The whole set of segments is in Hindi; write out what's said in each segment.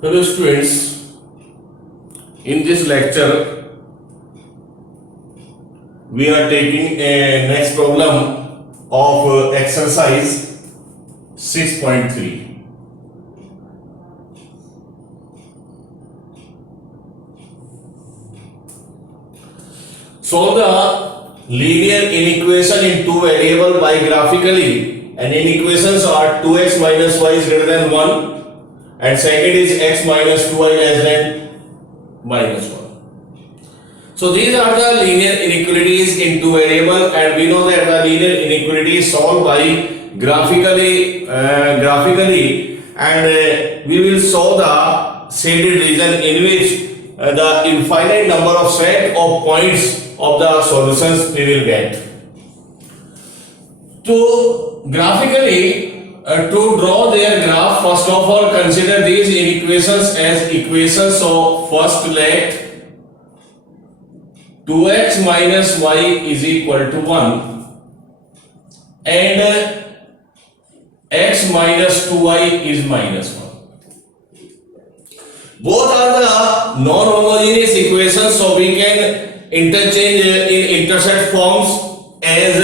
Hello students, in this lecture we are taking a next problem of exercise 6.3. Solve the linear inequation in two variable by graphically, and inequations are 2x minus y is greater than 1 and second is x minus 2y less than minus 1. So these are the linear inequalities in two variable, and we know that the linear inequality is solved by graphically, and we will solve the shaded region in which the infinite number of set of points of the solutions we will get. So graphically, to draw their graph, first of all consider these inequations as equations. So first let 2x minus y is equal to 1 and x minus 2y is minus 1. Both are the non-homogeneous equations, so we can interchange in intersect forms as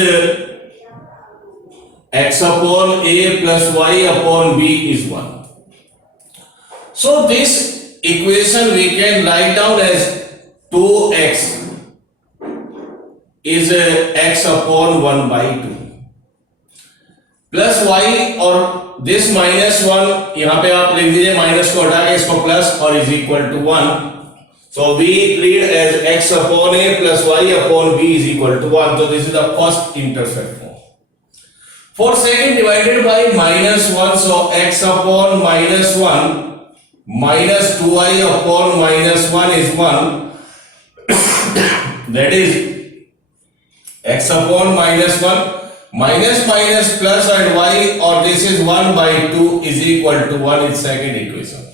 x upon a plus y upon b is 1. So this equation we can write down as 2x is x upon 1 by 2 plus y, और this minus 1 यहाँ पे आप लिख दीजिए, माइनस को हटा के इसको प्लस और is equal to 1. So we read as x upon a plus y upon b is equal to 1. So this is the first intersect form. For second divided by minus 1, so x upon minus 1 minus 2y upon minus 1 is 1. That is x upon minus 1 minus minus plus and y, or this is 1 by 2 is equal to 1 in second equation.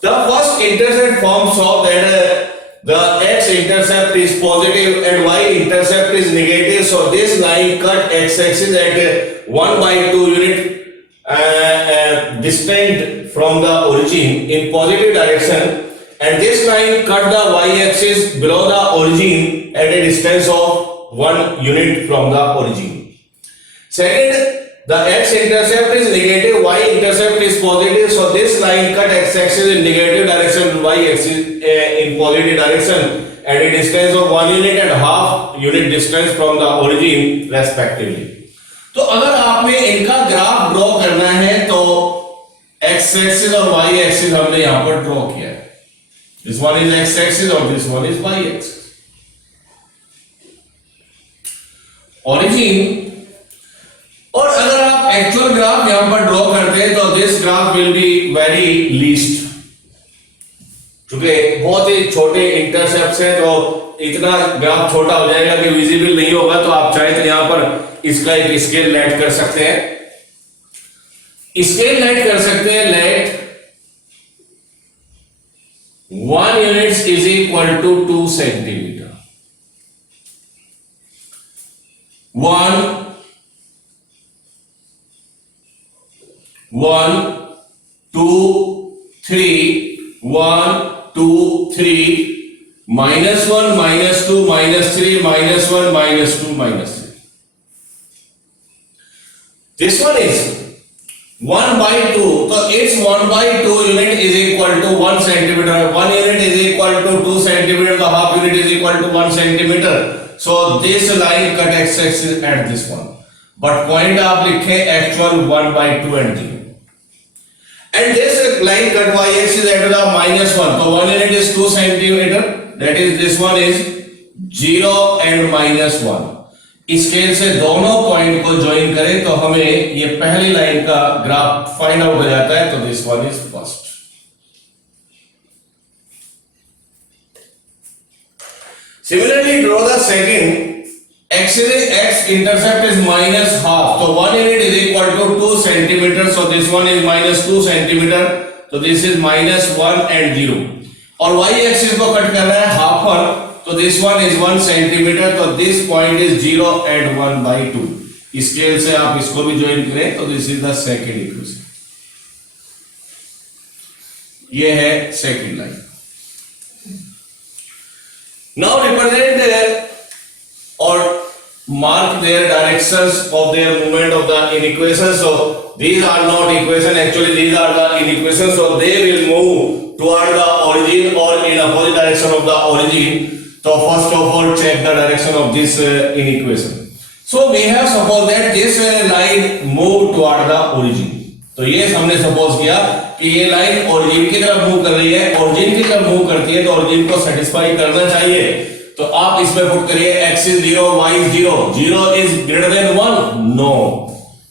The first intersect form shows that the x-intercept is positive and y-intercept is negative. So this line cut x-axis at 1 by 2 unit distant from the origin in positive direction, and this line cut the y-axis below the origin at a distance of 1 unit from the origin. Second, the x-intercept is negative, y-intercept is positive, so this line cut x-axis in negative direction, y-axis in positive direction at a distance of 1 unit and half unit distance from the origin respectively. तो अगर आपने इनका ग्राफ ड्रॉ करना है तो x-axis और y-axis हमने यहाँ पर ड्रॉ किया है. This one is x-axis और this one is y-axis. Origin, और अगर आप एक्चुअल ग्राफ यहां पर ड्रॉ करते हैं तो this graph will be very least, क्योंकि बहुत ही छोटे इंटरसेप्ट्स हैं तो इतना ग्राफ छोटा हो जाएगा कि विजिबल नहीं होगा. तो आप चाहे तो यहां पर इसका एक स्केल लेट कर सकते हैं, let 1 units is equal to 2 centimetre. 1 2 3 1 2 3 minus 1 minus 2 minus 3 minus 1 minus 2 minus 3. This one is 1 by 2, so its 1 by 2 unit is equal to 1 centimeter. 1 unit is equal to 2 centimeter. The half unit is equal to 1 centimeter. So this line cut x-axis at this one, but point आप लिखें actual 1 by 2 and 0. And this line cut y-axis at the minus 1. So 1 unit is 2 centimeter. That is this one is 0 and minus 1. Scale से दोनों पॉइंट को ज्वाइन करें तो हमें ये पहली लाइन का ग्राफ फाइंड आउट हो जाता है. तो this one is first. Similarly, draw the second. X-intercept is minus half. So 1 unit is equal to 2 centimeters. So this one is minus 2 centimeter. So this is minus 1 and 0. और y-axis को कट कर रहा है half पर. So this one is 1 centimeter. So this point is 0 and 1 by 2. Scale से आप इसको भी ज्वाइन करें तो this is the second equation, ये है सेकेंड लाइन। नाउ रिप्रेजेंट और mark their directions of their movement of the inequations. So these are not equation, actually these are the inequations, so they will move toward the origin or in opposite direction of the origin. So first of all check the direction of this inequation. So we have suppose that this line move toward the origin. तो ये हमने सपोज किया कि ये लाइन ओरिजिन की तरफ मूव कर रही है, ओरिजिन की तरफ मूव करती है तो ओरिजिन को सेटिस्फाई करना चाहिए। तो आप इसमें पुट करिए x is 0, y is 0, 0 is greater than 1, no,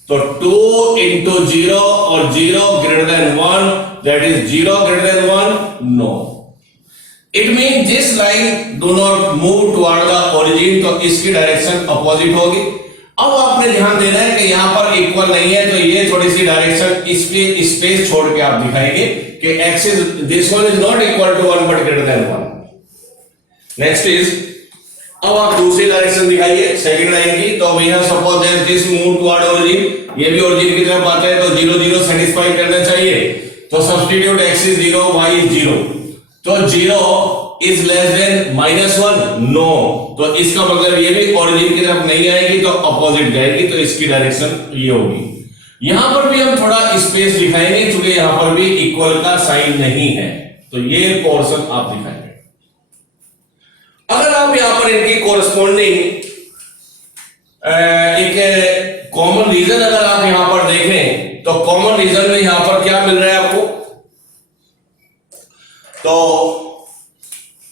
तो 2 into 0 और 0 greater than 1, that is 0 greater than 1, no, it means this line do not move toward the origin, तो इसकी डायरेक्शन अपोजिट होगी। अब आपने ध्यान देना है कि यहां पर इक्वल नहीं है, तो ये थोड़ी सी डायरेक्शन इसके स्पेस छोड़ के आप दिखाएंगे कि x is this one is not equal to 1 but greater than 1। Next is, अब आप दूसरी डायरेक्शन दिखाइए सेकंड लाइन की। तो we have suppose that this move toward origin, ये भी ओरिजिन की तरफ आता है तो 0 0 सेटिस्फाई करना चाहिए। तो substitute x is 0, y is 0, तो 0 is less than -1, नो, तो इसका मतलब ये भी ओरिजिन की तरफ नहीं आएगी तो अपोजिट जाएगी, तो इसकी डायरेक्शन ये होगी। यहां पर भी हम थोड़ा स्पेस दिखाएंगे क्योंकि यहां पर भी इक्वल का साइन नहीं है, तो ये पोर्शन आप दिखाएंगे। अगर आप यहां पर इनकी कोरस्पॉन्डिंग एक कॉमन रीजन अगर आप यहां पर देखें तो कॉमन रीजन में यहां पर क्या मिल रहा है आपको, तो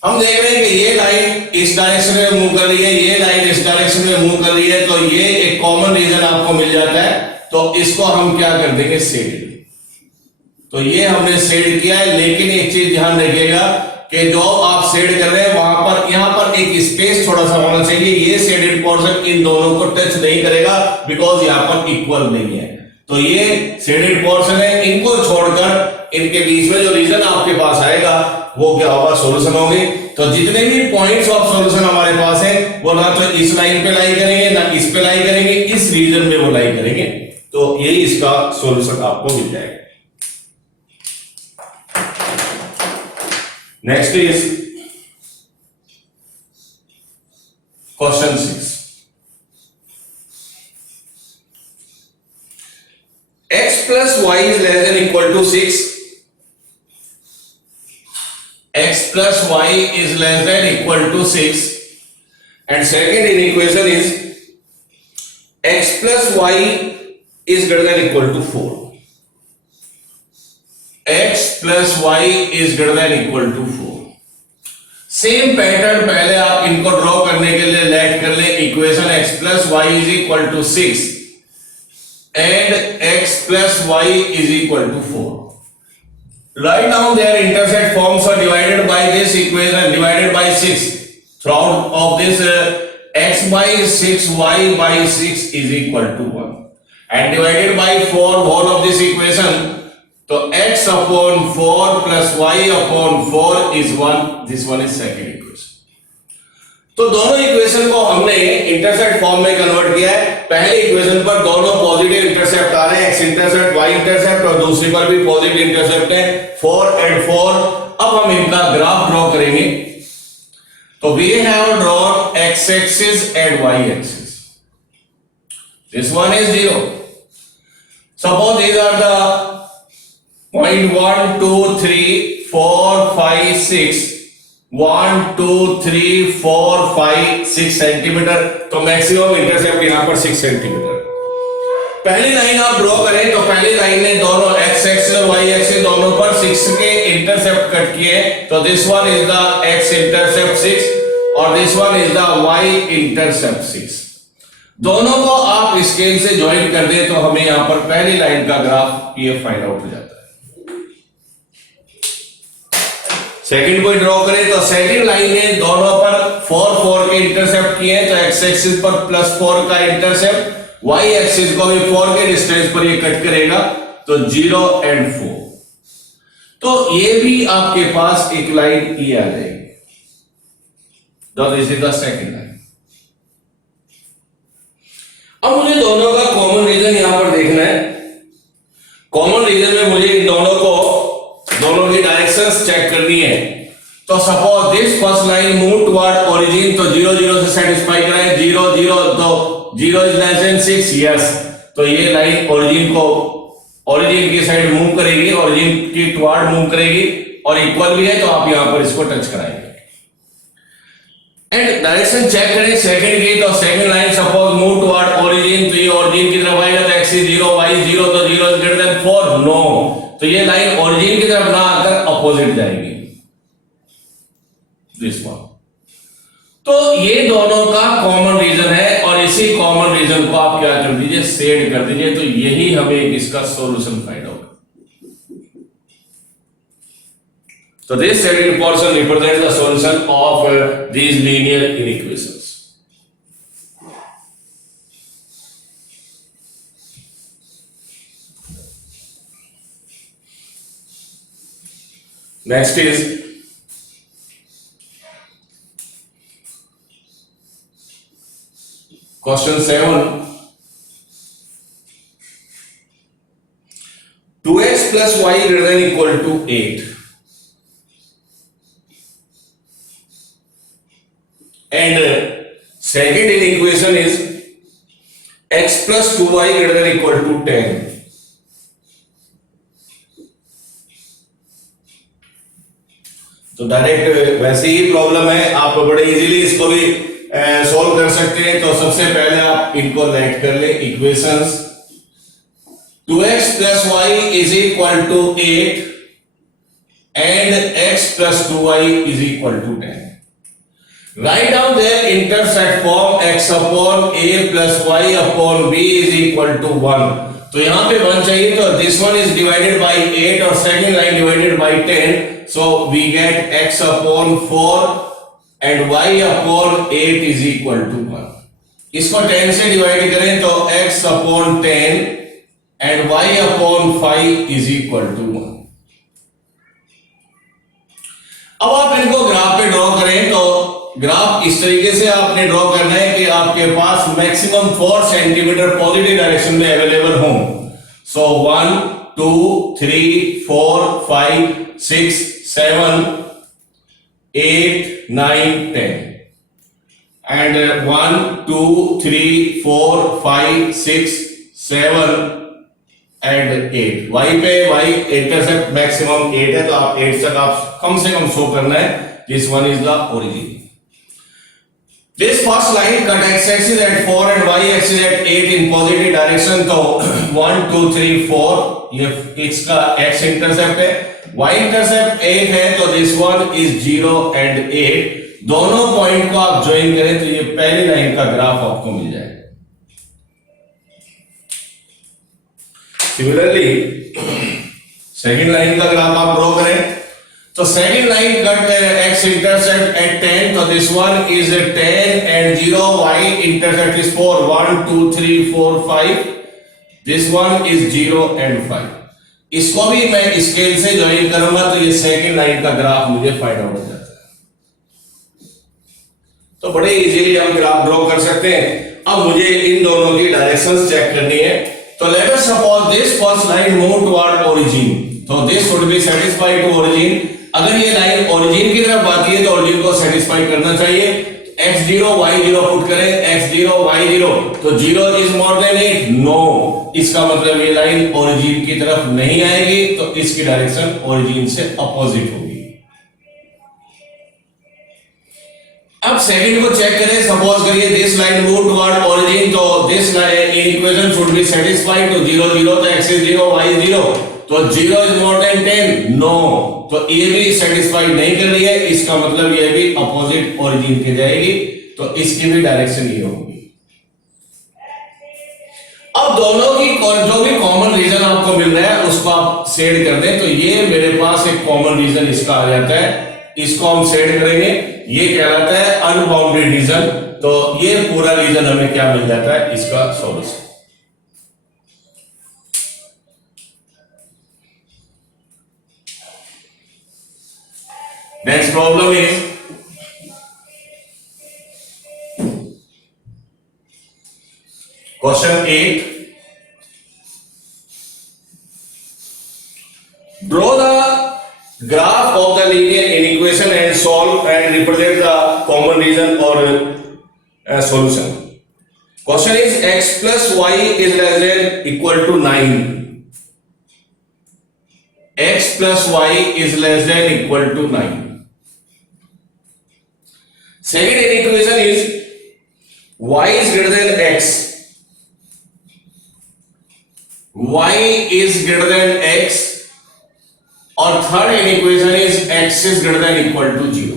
हम देख रहे हैं कि ये लाइन इस डायरेक्शन में मूव कर रही है, ये लाइन इस डायरेक्शन में मूव कर रही है, तो ये एक कॉमन रीजन आपको मिल जाता है। तो इसको हम क्या कर देंगे, शेड। तो ये हमने शेड किया है, लेकिन एक चीज ध्यान रखिएगा कि जो आप शेड कर रहे हैं वहां पर यहां पर एक स्पेस थोड़ा सा होना चाहिए। ये शेडेड पोर्शन इन दोनों को टच नहीं करेगा बिकॉज यहां पर इक्वल नहीं है, तो ये शेडेड पोर्शन है, इनको छोड़कर इनके बीच में जो रीजन आपके पास आएगा वो क्या होगा, सॉल्यूशन होंगे। तो जितने भी पॉइंट्स ऑफ सॉल्यूशन हमारे पास है वो ना तो इस लाइन पे लाई करेंगे ना इस पे लाई करेंगे, इस रीजन में वो लाई करेंगे, तो यही इसका सॉल्यूशन आपको मिल जाएगा। Next is question 6. X plus y is less than equal to 6. X plus y is less than equal to 6. And second inequation is x plus y is greater than equal to 4. x plus y is greater than equal to 4. Same pattern पहले आप इनको ड्रॉ करने के लिए लेट कर ले equation x plus y is equal to 6 and x plus y is equal to 4. Write down their intercept forms are divided by this equation divided by 6. Throughout of this x by 6 y by 6 is equal to 1 and divided by 4 whole of this equation. तो x upon 4 plus y upon 4 is 1. This one is second equation. तो दोनों इक्वेशन को हमने इंटरसेप्ट फॉर्म में कन्वर्ट किया है। पहले इक्वेशन पर दोनों पॉजिटिव इंटरसेप्ट आ रहे हैं, x इंटरसेप्ट y इंटरसेप्ट, और दूसरी पर भी पॉजिटिव इंटरसेप्ट है 4 and 4। अब हम इनका ग्राफ ड्रॉ करेंगे। तो we have drawn x axis and y axis. This one is 0. Suppose these are the point 1 2 3 4 5 6 1 2 3 4 5 6 centimetre, तो मैक्सिमम इंटरसेप्ट यहां पर 6 सेंटीमीटर। पहली लाइन आप ड्रॉ करें तो पहली लाइन ने दोनों x एक्सिस और y एक्सिस दोनों पर 6 के इंटरसेप्ट कट किए, तो this one is the x intercept 6 और this one is the y intercept 6। दोनों को आप स्केल से ज्वाइन कर दें तो हमें यहां पर पहली लाइन का ग्राफ ये फाइंड आउट हो जाता है। सेकंड को ड्रॉ करें तो सेकंड लाइन ने दोनों पर 4 4 के इंटरसेप्ट किए, तो x एक्सिस पर +4 का इंटरसेप्ट, y एक्सिस को भी 4 के डिस्टेंस पर ये कट करेगा, तो 0 and 4। तो ये भी आपके पास एक लाइन ये आ जाएगी, तो this is the second line. अब मुझे दोनों suppose this first line move toward origin, तो 0 0 से सेटिस्फाई कराएं, 0 0 तो 0 इज लेस देन 6, यस, तो ये लाइन ओरिजिन की साइड मूव करेगी, ओरिजिन की टुवर्ड मूव करेगी और इक्वल भी है, तो आप यहां पर इसको टच कराएंगे। एंड डायरेक्शन चेक करें सेकंड की, तो second line suppose move toward origin, तो ये ओरिजिन की तरफ आएगा, तो x is 0 y is 0, तो 0 is greater than 4, नो, तो ये लाइन ओरिजिन की तरफ ना आकर अपोजिट जाएगी, दिस वन। तो ये दोनों का कॉमन रीजन है और इसी कॉमन रीजन को आप क्या कर दीजिए, शेड कर दीजिए, तो यही हमें इसका solution find out. So this shaded portion represents the solution of these linear inequations. Next is question 7. 2x plus y greater than or equal to 8. And second inequation is x plus 2y greater than or equal to 10. तो डायरेक्ट वैसे ही प्रॉब्लम है, आप बड़े इजीली इसको भी सॉल्व कर सकते हैं। तो सबसे पहले आप इनको राइट कर ले equations. 2x plus y is equal to 8 and x plus 2y is equal to 10. Write down their intercept form x upon a plus y upon b is equal to 1. तो यहां पे 1 चाहिए, तो this one is divided by 8 और second line divided by 10, so we get x upon 4 and y upon 8 is equal to 1. इसको 10 से डिवाइड करें तो x upon 10 and y upon 5 is equal to 1. अब आप इनको ग्राफ पे ड्रॉ करें, तो ग्राफ इस तरीके से आपने ड्रॉ करना है कि आपके पास मैक्सिमम 4 सेंटीमीटर पॉजिटिव डायरेक्शन में अवेलेबल हो। सो 1 2 3 4 5 6 7 8 9 10 and 1 2 3 4 5 6 7 and 8। y पे y इंटरसेप्ट मैक्सिमम 8 है, तो आप 8 तक आप कम से कम शो करना है। This one is the origin. This first line cut x-axis at 4 and y-axis at 8 in positive direction, तो 1 2 3 4 ये इसका x इंटरसेप्ट है, y इंटरसेप्ट 8 है, तो this one is 0 and 8। दोनों पॉइंट को आप ज्वाइन करें तो ये पहली लाइन का ग्राफ आपको मिल जाएगा। सिमिलरली सेकंड लाइन का ग्राफ आप ड्रॉ करें, तो second line cut x intercept at 10, तो this one is 10 and 0, y intercept is 4 1 2 3 4 5, this one is 0 and 5। इसको भी मैं स्केल से ज्वाइन करूंगा तो ये सेकंड लाइन का ग्राफ मुझे फाइंड आउट हो जाता है। तो बड़े इजीली हम ग्राफ ड्रॉ कर सकते हैं। अब मुझे इन दोनों की डायरेक्शंस चेक करनी है। तो let us suppose this first line move toward origin, तो this should be satisfied to origin. अगर ये लाइन ओरिजिन की तरफ आती है तो ओरिजिन को सेटिस्फाई करना चाहिए। x0 y0 पुट करें, x0 y0, तो 0 इज मोर देन 8, नो, इसका मतलब ये लाइन ओरिजिन की तरफ नहीं आएगी, तो इसकी डायरेक्शन ओरिजिन से अपोजिट होगी। अब सेकंड को चेक करें, सपोज करिए this line move toward origin, तो this line equation should be satisfied to 0 0, तो x is 0 y is 0, तो 0 इज मोर देन 10, नो, तो ये भी सेटिस्फाइड नहीं कर रही है, इसका मतलब ये भी अपोजिट ओरिजिन के जाएगी, तो इसकी भी डायरेक्शन ये होगी। अब दोनों की जो भी कॉमन रीजन आपको मिल रहा है उसको आप शेड कर दें, तो ये मेरे पास एक कॉमन रीजन इसका आ जाता है, इसको हम शेड करेंगे, ये कहलाता है अनबाउंडेड रीजन। तो ये पूरा रीजन हमें क्या मिल जाता है, इसका solution. Next problem is question 8. Draw the graph of the linear inequation and solve represent the common region or solution. Question is x plus y is less than equal to 9. X plus y is less than equal to 9. Second equation is y is greater than x. Y is greater than x. और third equation is x is greater than equal to 0.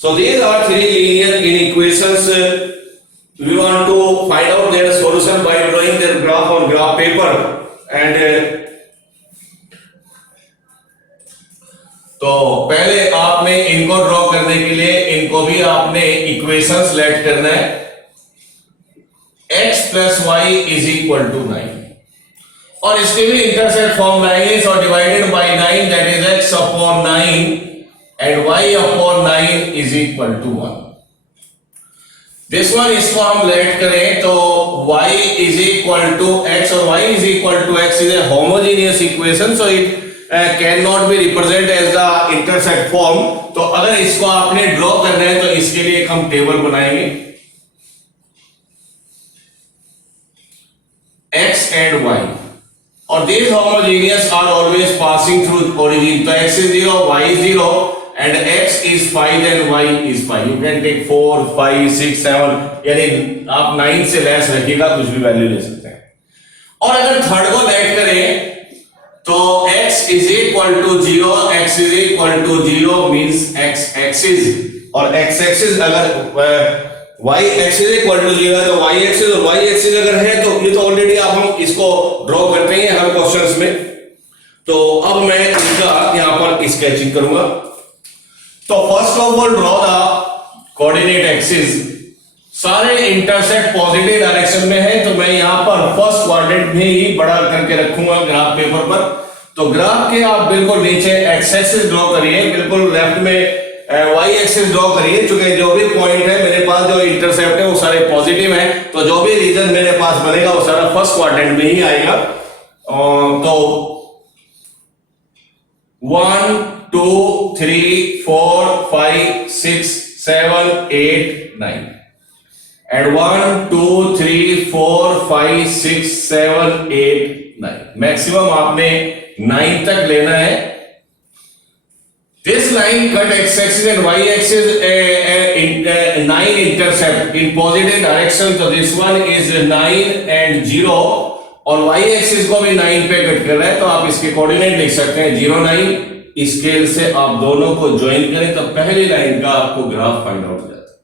So these are three linear inequations. We want to find out their solution by drawing their graph on graph paper and तो पहले आपने इनको ड्रॉ करने के लिए इनको भी आपने इक्वेशंस लेट करना है. x plus y is equal to 9 और इसके भी इंटरसेप्ट फॉर्म लाएंगे. So divided by 9 that is x upon 9 and y upon 9 is equal to 1. This one इसको हम लेट करें तो y is equal to x और y is equal to x is a homogeneous equation. So it can not be represent as the intercept form. तो अगर इसको आपने ड्रॉ करना है तो इसके लिए हम टेबल बनाएंगे x and y. और these homogeneous are always passing through origin. तो x is 0, y is 0 and x is 5 then y is 5. You can take 4, 5, 6, 7 यानी आप 9 से लेस रखिएगा कुछ भी वैल्यू ले सकते हैं. और अगर थर्ड को लेट करें तो x is equal to 0, x is equal to 0 means x axis और x axis अगर y एक्सिस इक्वल टू 0 है तो y एक्सिस और y एक्सिस अगर है तो ये तो ऑलरेडी आप हम इसको ड्रॉ करते हैं हर क्वेश्चंस में. तो अब मैं इसका यहां पर स्केचिंग करूंगा. तो first of all draw the coordinate axis. सारे इंटरसेक्ट पॉजिटिव डायरेक्शन में है तो मैं यहां पर फर्स्ट क्वाड्रेंट में ही बड़ा करके रखूंगा ग्राफ पेपर पर. तो ग्राफ के आप बिल्कुल नीचे एक्स एक्सिस ड्रॉ करिए, बिल्कुल लेफ्ट में y एक्सिस ड्रॉ करिए. क्योंकि जो भी पॉइंट है मेरे पास जो इंटरसेप्ट है वो सारे पॉजिटिव है तो जो भी रीजन मेरे पास बनेगा वो सारा फर्स्ट क्वाड्रेंट में ही आएगा. तो 1 2 3 4 5 6 7 8 9 एंड 1 2 3 4 5 6 7 8 9. मैक्सिमम आपने 9 तक लेना है. This line cut x-axis and y-axis 9 intercept in positive direction. So this one is 9 and 0 और y-axis को भी 9 पे कट कर रहा है तो आप इसके कोऑर्डिनेट लिख सकते हैं 0 9. स्केल से आप दोनों को ज्वाइन करें तो पहली लाइन का आपको ग्राफ फाइंड आउट हो जाता है.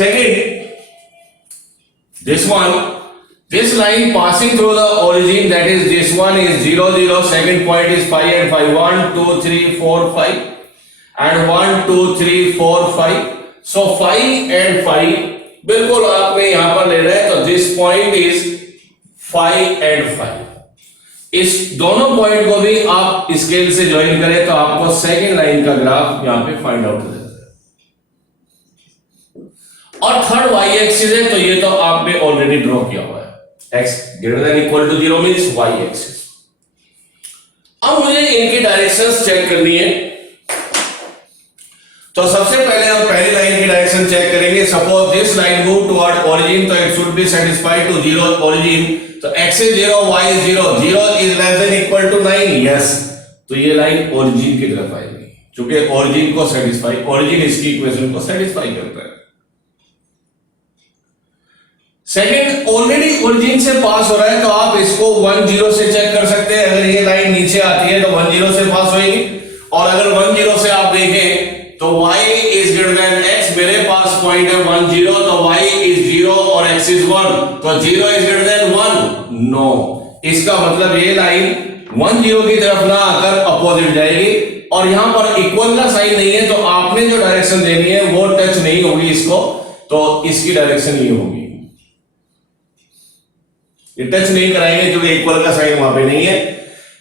Second this one. This line passing through the origin, that is this one is 0 0, second point is 5 and 5, 1 2 3 4 5 and 1 2 3 4 5. So 5 and 5 बिल्कुल आपने यहां पर ले रहे हैं तो this point is 5 and 5. इस दोनों पॉइंट को भी आप स्केल से ज्वाइन करें तो आपको सेकेंड लाइन का ग्राफ यहां पे फाइंड आउट हो जाता है. और थर्ड y एक्सिस है तो ये तो आपने ऑलरेडी ड्रॉ किया हुआ है. x greater than equal to 0 means y axis. अब मुझे इनकी डायरेक्शंस चेक करनी है. तो सबसे पहले हम पहली लाइन की डायरेक्शन चेक करेंगे. Suppose this line move toward origin तो it should be satisfied to 0 origin. तो x is 0, y is 0, 0 is less than equal to 9. Yes, तो ये लाइन ओरिजिन की तरफ आएगी क्योंकि ओरिजिन को सेटिस्फाई, ओरिजिन इसकी इक्वेशन को सेटिस्फाई करता है. सेकेंड ऑलरेडी ओरिजिन से पास हो रहा है तो आप इसको 1 0 से चेक कर सकते हैं. अगर ये लाइन नीचे आती है तो 1 0 से पास होगी और अगर 1 0 से आप देखें तो y is greater than x. मेरे पास पॉइंट है 1 0 तो y is 0 और x is 1 तो 0 is greater than 1. नो, इसका मतलब ये लाइन 1 0 की तरफ ना आकर अपोजिट जाएगी और यहां पर इक्वल का साइन नहीं है तो आपने जो डायरेक्शन देनी है वो टच नहीं होगी इसको. तो इसकी डायरेक्शन ये होगी, ये टच नहीं कराएंगे क्योंकि इक्वल का साइन वहां पे नहीं है.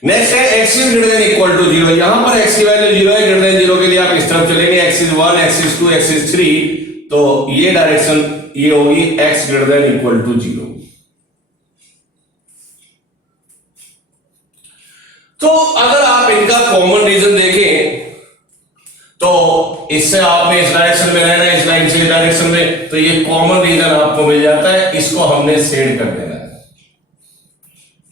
नेक्स्ट है x is greater than equal to 0. यहां पर x की वैल्यू 0 है, greater than 0 के लिए आप इस तरफ चलेंगे. x is 1, x is 2, x is 3 तो ये डायरेक्शन ये होगी x greater than equal to 0. तो अगर आप इनका कॉमन रीजन देखें तो इससे आपने इस डायरेक्शन में रहना है, इस लाइन से इस डायरेक्शन में, तो ये कॉमन रीजन आपको मिल जाता है, इसको हमने सेड कर देना है।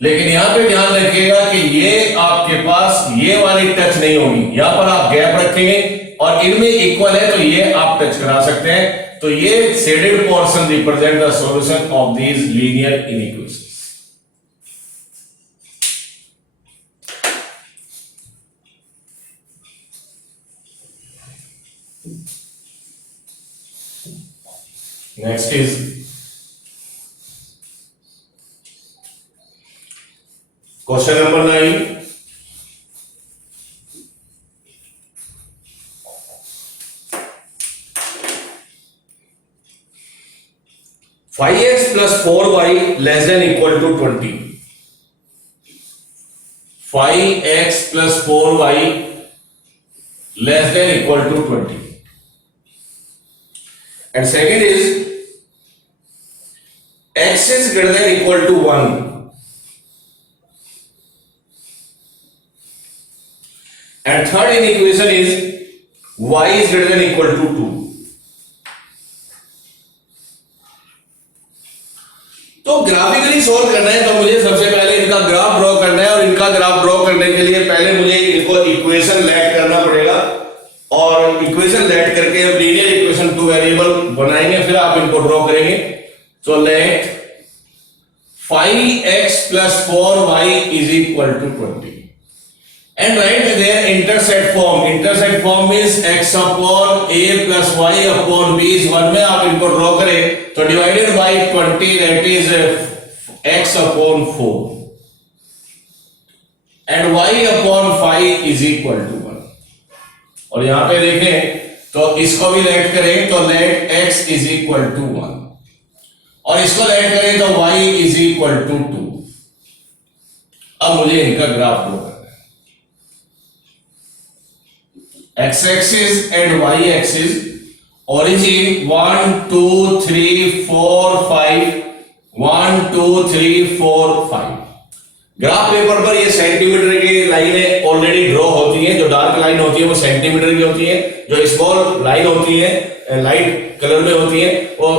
लेकिन यहां पे ध्यान रखिएगा कि ये आपके पास ये वाली टच नहीं होगी, यहां पर आप गैप रखेंगे और इनमें इक्वल है तो ये आप टच करा सकते हैं। तो ये shaded portion represent the solution of these linear inequations. Next is question number 9. Five x plus 4y less than equal to 20. 5x plus 4y less than equal to 20. And second is x is greater than equal to 1. And third inequation is y is greater than equal to 2. तो ग्राफिकली सॉल्व करना है तो मुझे सबसे पहले इनका ग्राफ ड्रॉ करना है, और इनका ग्राफ ड्रॉ करने के लिए पहले मुझे इनको इक्वेशन लेट करना पड़ेगा, और इक्वेशन लेट करके हम लीनियर इक्वेशन टू वेरिएबल बनाएंगे, फिर आप इनको ड्रॉ करेंगे। तो late 5x plus 4y is equal to 20 and write their intercept form. Intercept form is x upon a plus y upon b is 1 में आप इनको ड्रॉ करें तो divided by 20 that is x upon 4 and y upon 5 is equal to 1। और यहां पे देखें तो इसको भी लेट करें तो late x is equal to 1 और इसको लेट करें तो y is equal to 2। अब मुझे इनका ग्राफ ड्रॉ करना है। x axis and y axis origin 1 2 3 4 5 1 2 3 4 5। Graph paper पर ये सेंटीमीटर की लाइनें ऑलरेडी ड्रॉ होती हैं, जो डार्क लाइन होती है वो सेंटीमीटर की होती है, जो स्मॉल लाइन होती है लाइट कलर में होती है वो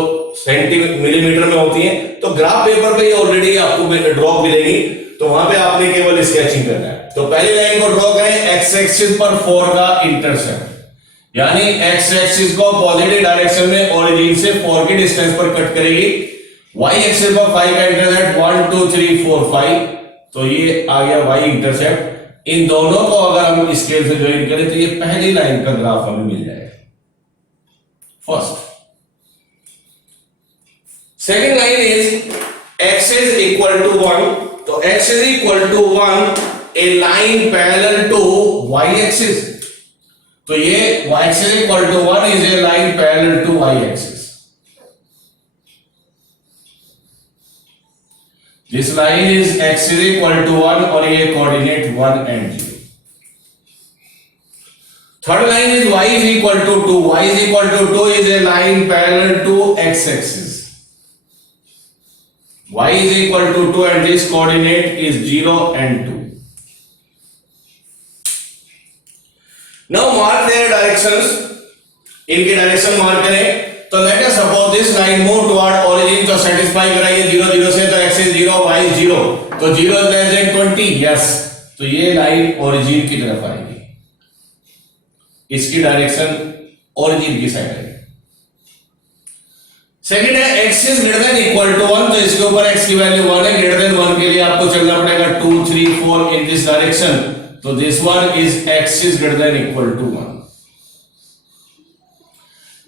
मिलीमीटर में होती है। तो ग्राफ पेपर पे ये ऑलरेडी आपको ड्रॉ मिलेगी, तो वहां पे आपने केवल स्केचिंग करना है। तो पहली लाइन को ड्रॉ करें, एक्स एक्सिस पर 4 का इंटरसेप्ट, यानी एक्स एक्सिस को पॉजिटिव डायरेक्शन में ओरिजिन से 4 की डिस्टेंस पर कट करेगी। वाई एक्सिस पर 5 का इंटरसेप्ट 1 2 3 4 5, तो ये आ गया वाई इंटरसेप्ट। इन दोनों को अगर हम स्केल से ज्वाइन करें तो ये पहली लाइन का ग्राफ हमें मिल जाएगा first. Second line is x is equal to 1, तो x is equal to 1 a line parallel to y axis, तो ये y axis equal to 1 is a line parallel to y axis। This line is x is equal to 1 और ये coordinate 1 and 0। Third line is y is equal to 2, y is equal to 2 is a line parallel to x axis, y is equal to 2 and this coordinate is 0 and 2। Now mark their directions, इनके डायरेक्शन मार्क करें। तो let us suppose this line move toward origin, तो सेटिस्फाई कराइए 0 0 से, तो x is 0 y is 0, तो 0 is less than 20, यस, तो ये लाइन ओरिजिन की तरफ आएगी, इसकी डायरेक्शन ओरिजिन की साइड आएगी। सेकंड है x is greater than equal to 1, तो इसके ऊपर x की वैल्यू 1 है, ग्रेटर देन 1 के लिए आपको चलना पड़ेगा 2 3 4 इन दिस डायरेक्शन, तो this one is x is greater than equal to 1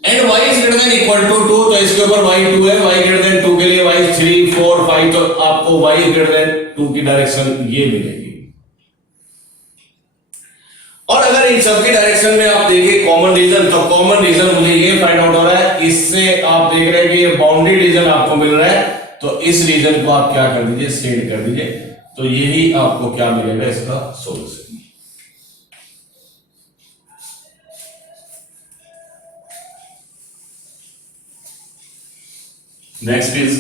and y is greater than equal to 2, तो इसके ऊपर y 2 है, y greater than 2 के लिए y 3 4 5, तो आपको y greater than 2 की डायरेक्शन ये मिलेगी। और अगर इन सबकी डायरेक्शन में आप देखिए कॉमन रीजन, तो कॉमन रीजन मुझे ये फाइंड आउट हो रहा है, इससे आप देख रहे हैं कि ये बाउंड्री रीजन आपको मिल रहा है, तो इस रीजन को आप क्या कर दीजिए, शेड कर दीजिए, तो यही आपको क्या मिलेगा, इसका solution. Next is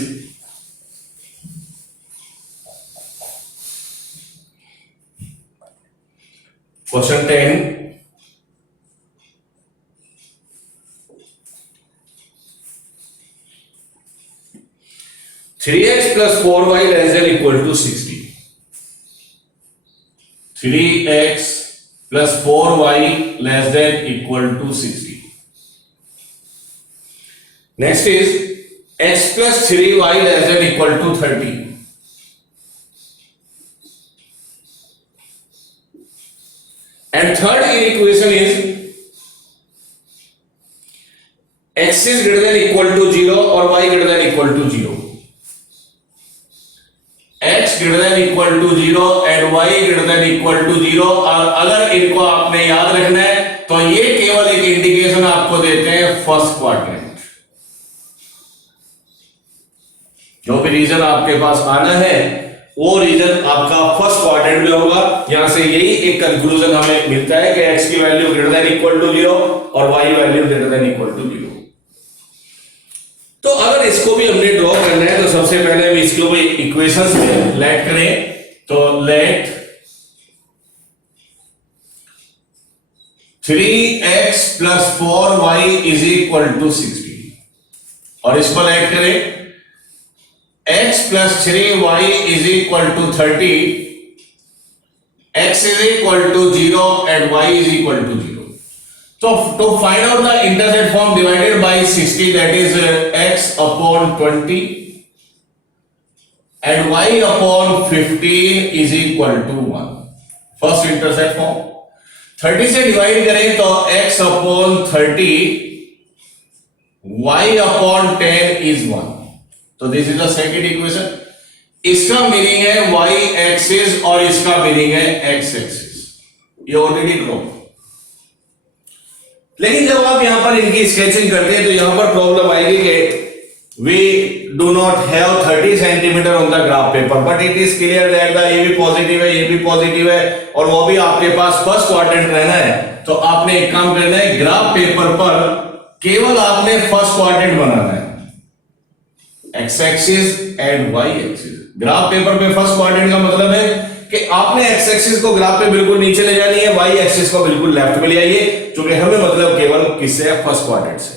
question 10, three x plus 4y less than equal to 60. 3x plus 4y less than equal to 60. Next is x plus 3y less than equal to 30. And third equation is x is greater than equal to 0 or y greater than equal to 0. x greater than equal to 0 and y greater than equal to 0. और अगर इनको आपने याद रखना है तो ये केवल एक इंडिकेशन आपको देते हैं फर्स्ट क्वाड्रेंट. जो भी रीजन आपके पास आना है वो रीजन आपका फर्स्ट क्वाड्रेंट में होगा. यहां से यही एक कंक्लूजन हमें मिलता है कि x की value greater than equal to 0 और y value greater than equal to 0. तो अगर इसको भी हमने ड्रॉ करना है तो सबसे पहले हम इसको भी इक्वेशंस में लेट करें. तो late 3x plus 4y is equal to 60 और इसको लेट करें x plus 3y is equal to 30, x is equal to 0 and y is equal to 0. So to find out the intercept form divided by 60, that is x upon 20 and y upon 15 is equal to 1. First intercept form 30 से डिवाइड करें तो x upon 30, y upon 10 is 1. तो this is the second equation. इसका मीनिंग है y एक्सिस और इसका मीनिंग है x एक्सिस. ये ऑलरेडी ड्रॉ. लेकिन जब आप यहां पर इनकी स्केचिंग करते हैं तो यहां पर प्रॉब्लम आएगी कि we do not have 30 centimetre on the graph paper, but it is clear that the ये भी पॉजिटिव है, ये भी पॉजिटिव है और वो भी आपके पास फर्स्ट क्वाड्रेंट रहना है. तो आपने एक काम करना है, ग्राफ पेपर पर केवल आपने फर्स्ट क्वाड्रेंट बनाना है, x axis and y axis. Graph paper पे फर्स्ट क्वाड्रेंट का मतलब है कि आपने एक्स एक्सिस को ग्राफ पे बिल्कुल नीचे ले जानी है, वाई एक्सिस को बिल्कुल लेफ्ट में ले आइए, क्योंकि हमें मतलब केवल किससे है, फर्स्ट क्वाड्रेंट से.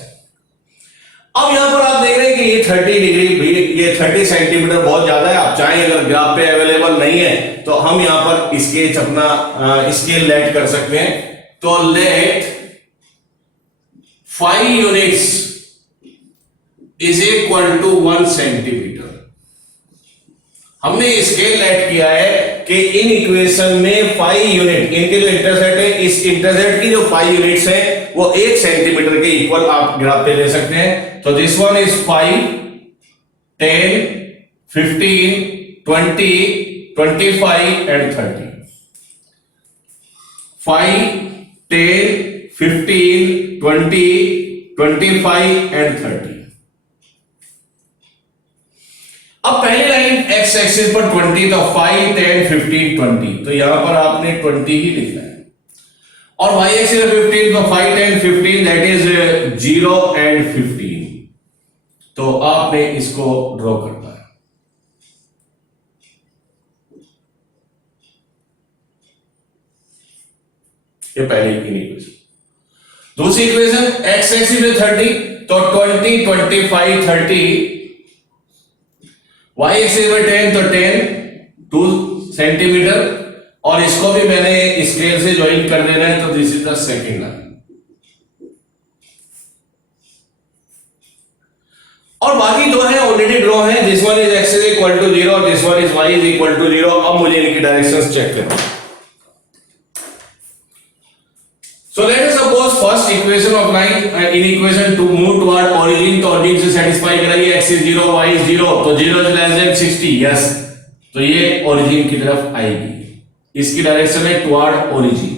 अब यहां पर आप देख रहे हैं कि ये 30 डिग्री भी, ये 30 सेंटीमीटर बहुत ज्यादा है. आप चाहें अगर ग्राफ पे अवेलेबल नहीं है तो हम यहां पर स्केच अपना स्केल लेट कर सकते हैं. तो let 5 units is equal to 1 centimetre. हमने स्केल लेट किया है कि इन इक्वेशन में 5 यूनिट, इनके जो इंटरसेप्ट है, इस इंटरसेप्ट की जो 5 यूनिट्स है वो 1 सेंटीमीटर के इक्वल आप ग्राफ पे ले सकते हैं. तो this one is 5, 10, 15, 20, 25 and 30. 5, 10, 15, 20, 25 and 30. अब पहली लाइन x एक्सिस पर 20, तो 5, 10, 15, 20, तो यहां पर आपने 20 ही लिखना है. और y एक्सिस पर 15, तो 5, 10, 15, दैट इज 0 एंड 15. तो आपने इसको ड्रॉ करना है. ये पहली इक्वेशन. दूसरी इक्वेशन x एक्सिस पे 30, तो 20, 25, 30, y एक्सिस पे 10, तो 10, 2 सेंटीमीटर और इसको भी मैंने स्केल से ज्वाइन कर देना है. तो this is the second line. और बाकी दो है ऑलरेडी ड्रॉ है. This one is x is equal to 0, this one is y is equal to 0. अब मुझे इनकी डायरेक्शंस चेक करना है. So let us suppose first equation of line in equation to move toward origin, तो origin से satisfy कराइए. x is 0, y is 0, तो 0 is less than 60. yes, तो ये origin की तरफ आएगी. इसकी डायरेक्शन है toward origin.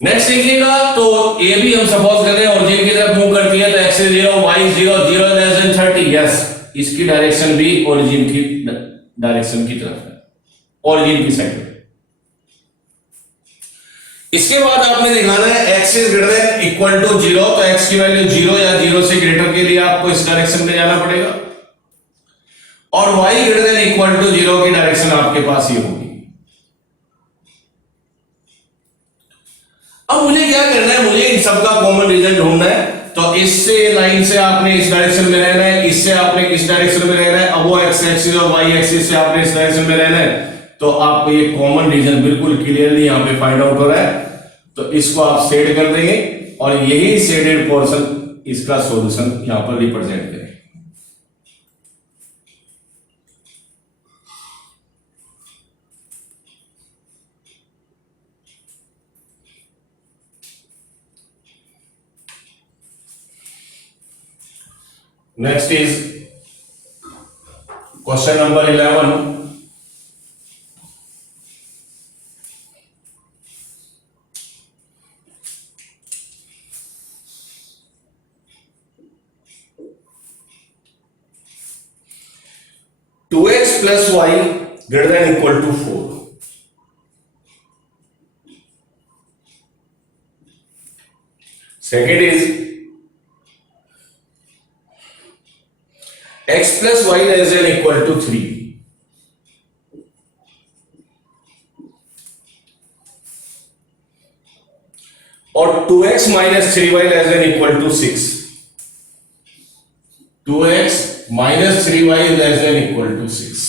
नेक्स्ट देखिएगा, तो ये भी हम सपोज कर रहे हैं origin की तरफ मूव करती है, तो x is 0, y is 0, 0 is less than 30. yes, इसकी डायरेक्शन भी origin की डायरेक्शन की तरफ है, origin की साइड. इसके बाद आपने दिखाना है x is greater than equal to 0, तो x की वैल्यू 0 या 0 से ग्रेटर के लिए आपको इस डायरेक्शन में जाना पड़ेगा. और y greater than equal to 0 की डायरेक्शन आपके पास ये होगी. अब मुझे क्या करना है, मुझे इन सबका कॉमन रीजन ढूंढना है। तो इससे लाइन से आपने इस डायरेक्शन में रहना है, इससे आपने इस डायरेक्शन में रहना है, अब वो एक्स एक्सिस और वाई एक्सिस से आपने इस डायरेक्शन में रहना है। तो आपको ये कॉमन रीजन बिल्कुल क्लियरली यहाँ पे फाइंड आउट हो रहा है। तो इसको आप शेड कर देंगे और यही शेडेड पोर्शन इसका सॉल्यूशन यहां पर रिप्रेजेंट करें। Next is question number 11। Two x plus y greater than equal to 4। Second is x plus y less than equal to 3. और 2x minus 3y less than equal to 6. 2x minus 3y less than equal to 6.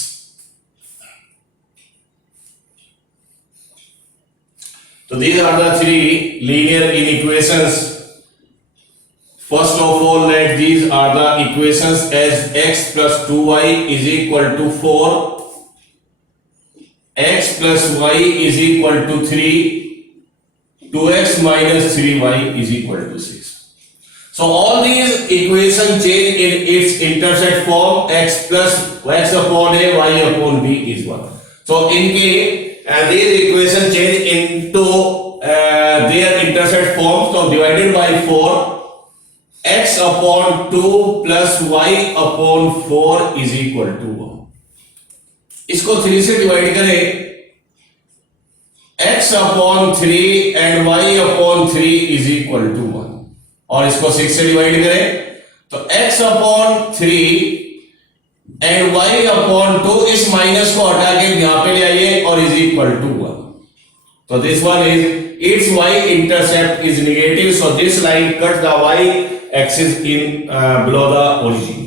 So these are the three linear inequations. First of all, let these are the equations as x plus 2y is equal to 4, x plus y is equal to 3, 2x minus 3y is equal to 6. So all these equations change in its intercept form. X plus x upon a, y upon b is 1. So in case these equations change into their intercept form, so divided by 4, x upon 2 plus y upon 4 is equal to 1. इसको 3 से डिवाइड करें, x upon 3 and y upon 3 is equal to 1. और इसको 6 से डिवाइड करें तो x upon 3 and y upon 2, इस माइनस को हटा के यहां पे ले आइए और is equal to 1. तो this one is its y intercept is negative, so this line cuts the y axis in below the origin.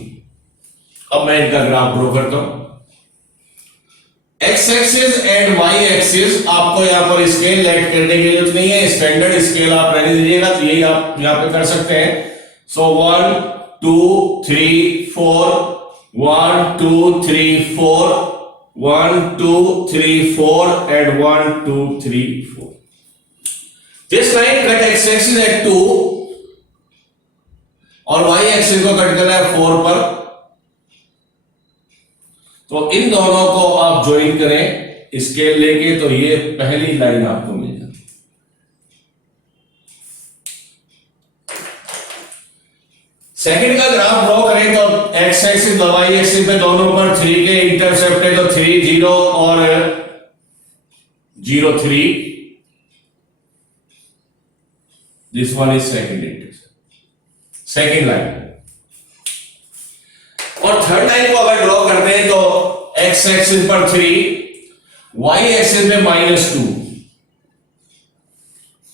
अब मैं इनका ग्राफ ड्रॉ करता हूं। x axis and y axis आपको यहां पर स्केल ऐड करने की जरूरत नहीं है, स्टैंडर्ड स्केल आप रहने दीजिएगा, तो यही आप यहां पे कर सकते हैं। सो 1 2 3 4 1 2 3 4 1 2 3 4 and 1 2 3 4. This line cut x axis at 2 और y एक्सिस को कट करना है 4 पर। तो इन दोनों को आप ज्वाइन करें स्केल लेके, तो ये पहली लाइन आपको मिल जाती है। सेकंड का ग्राफ ड्रॉ करें तो x एक्सिस और y एक्सिस पे दोनों पर 3 के इंटरसेप्ट है, तो 3 0 और 0 3। This one is second intercept, second line. और थर्ड लाइन को अगर ड्रॉ करते हैं तो x एक्सिस पर 3, y एक्सिस में -2,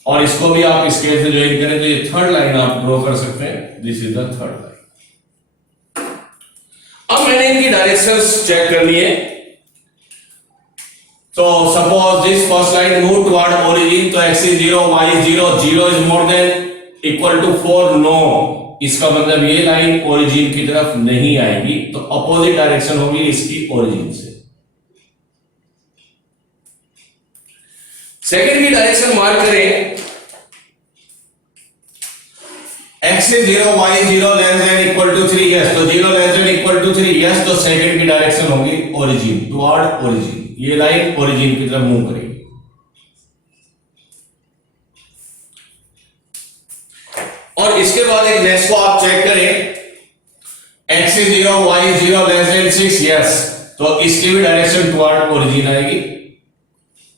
और इसको भी आप स्केल से ज्वाइन करें तो ये थर्ड लाइन आप ड्रॉ कर सकते हैं। This is the third line. अब मैंने इनकी डायरेक्शंस चेक करनी है। तो suppose this first line move toward origin, तो x is 0, y is 0, 0 is more than equal to 4, no, इसका मतलब ये लाइन ओरिजिन की तरफ नहीं आएगी, तो अपोजिट डायरेक्शन होगी इसकी ओरिजिन से। सेकंड की डायरेक्शन मार्क करें, x is 0, y is 0 less than equal to 3, yes, तो 0 less than equal to 3, yes, तो सेकंड की डायरेक्शन होगी ओरिजिन, टुवर्ड ओरिजिन। ये लाइन ओरिजिन की तरफ मूव करेगी। और इसके बाद एक नेक्स्ट को आप चेक करें, x is 0, y is 0 less than 6, yes, तो इसकी भी डायरेक्शन टुवर्ड ओरिजिन आएगी,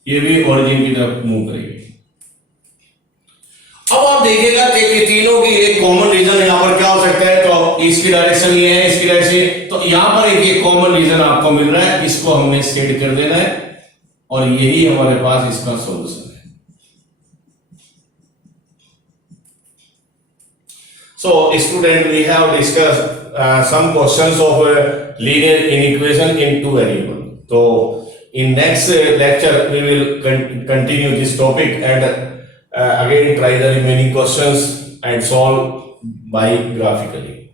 ये भी ओरिजिन की तरफ मूव करेगी। अब आप देखिएगा कि तीनों की एक कॉमन रीजन यहां पर क्या हो सकता है, तो इसकी डायरेक्शन ये है, इसकी डायरेक्शन, तो यहां पर एक कॉमन रीजन आपको मिल रहा है, इसको हमने सेट कर देना है और यही हमारे पास इसका सॉल्यूशन है। So, student, we have discussed some questions of linear inequation in two variable. So, in next lecture, we will continue this topic and again try the remaining questions and solve by graphically.